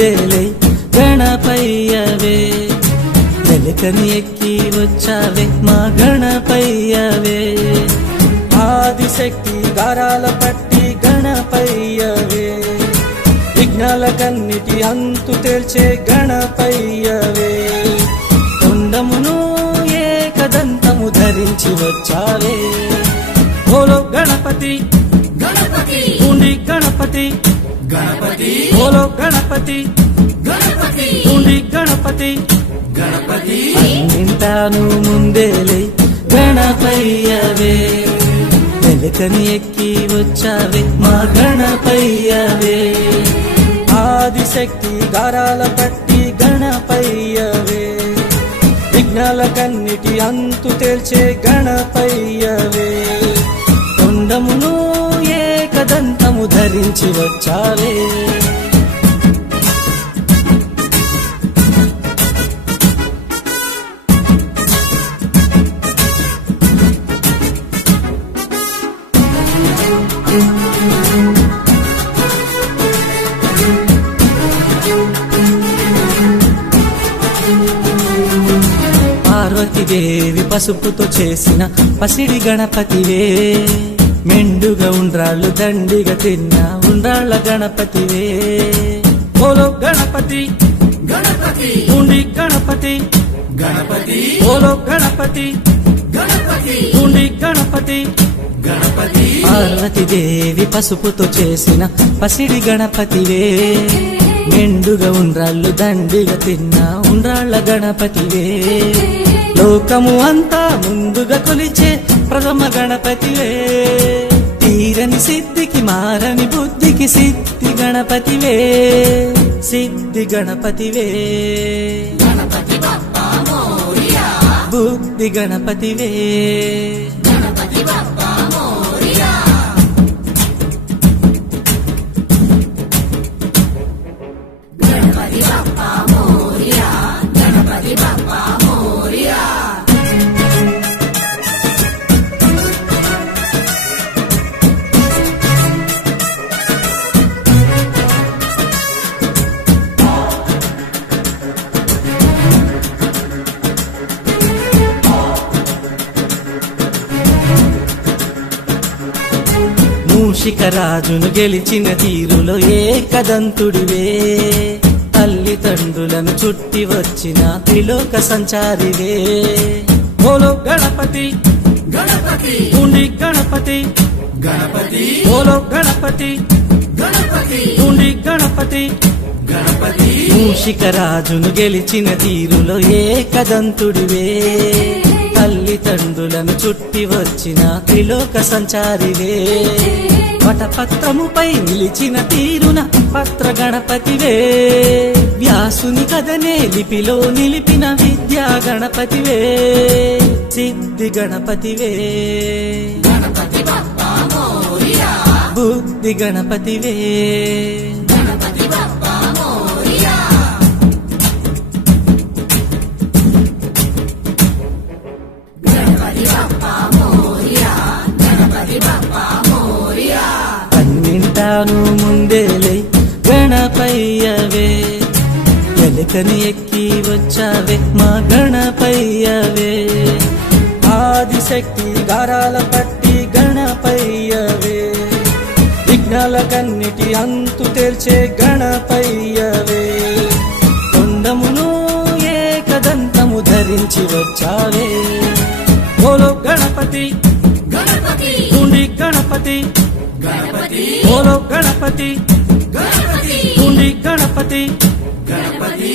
ముందేలే గణపయ్యవే వెలకని ఎక్కి వచ్చావే మా గణపయ్యవే ఆదిశక్తి గారాల పట్టి గణపయ్యవే విఘ్నాలకన్నిటి అంతు తేల్చే గణపయ్యవే కొండమును ఏకదంతము ధరించి వచ్చావే బోలో గణపతి గణపతి ఉండి గణపతి గణపతి బోలో గణపతి గణపతి ఉండి గణపతి గణపతి అన్నింటాను ముందేలే గణపయ్యవే వెలకని ఎక్కి వచ్చావే మా గణపయ్యవే ఆదిశక్తి గారాల పట్టి గణపయ్యవే విఘ్నాలకన్నిటి అంతు తేల్చే గణపయ్యవే కొండమును ఏకదంతము ధరించి వచ్చావే పార్వతీదేవి పసుపుతో చేసిన పసిడి గణపతివే మెండుగా ఉండ్రాళ్ళు దండిగా తిన్న ఉండ్రాళ్ళ గణపతివే బోలో గణపతి గణపతి ఉండి గణపతి గణపతి బోలో గణపతి గణపతి ఉండి గణపతి గణపతి పార్వతీదేవి పసుపుతో చేసిన పసిడి గణపతివే మెండుగా ఉండ్రాళ్ళు దండిగా తిన్న ఉండ్రాళ్ళ గణపతివే లోకము అంతా ముందుగా కొలిచే ప్రథమ గణపతివే తీరని సిద్ధికి మారని బుద్ధికి సిద్ధి గణపతివే సిద్ధి గణపతివే గణపతి బప్పా మోరియా బుద్ధి గణపతివే గణపతి బప్పా మోరియా గణపతి బప్పా మోరియా గణపతి బప్పా మోరియా మూషిక రాజును గెలిచిన తీరులో ఏకదంతుడివే తల్లిదండ్రులను చుట్టి వచ్చిన త్రిలోక సంచారివే బోలో గణపతి గణపతి ఉండి గణపతి గణపతి బోలో గణపతి గణపతి ఉండి గణపతి గణపతి మూషిక రాజును గెలిచిన తీరులో ఏకదంతుడివే తల్లిదండ్రులను చుట్టి వచ్చిన త్రిలోక సంచారివే వటపత్రముపై నిలిచిన తీరున పత్ర గణపతివే వ్యాసుని కథనే లిపిలో నిలిపిన విద్యా గణపతివే సిద్ధి గణపతివే గణపతి బప్పా మోరియా బుద్ధి గణపతివే గణపతి బప్పా మోరియా గణపతి బప్పా మోరియా గణపతి బప్పా మోరియా అన్నింటాను ముందేలే గణపయ్యవే వెలకని ఎక్కి వచ్చావే మా గణపయ్యవే ఆదిశక్తి గారాల పట్టి గణపయ్యవే విఘ్నాలకన్నిటి అంతు తేల్చే గణపయ్యవే కొండమును ఏకదంతము ధరించి వచ్చావే బోలో గణపతి గణపతి ఉండి గణపతి గణపతి బోలో గణపతి గణపతి ఉండి గణపతి గణపతి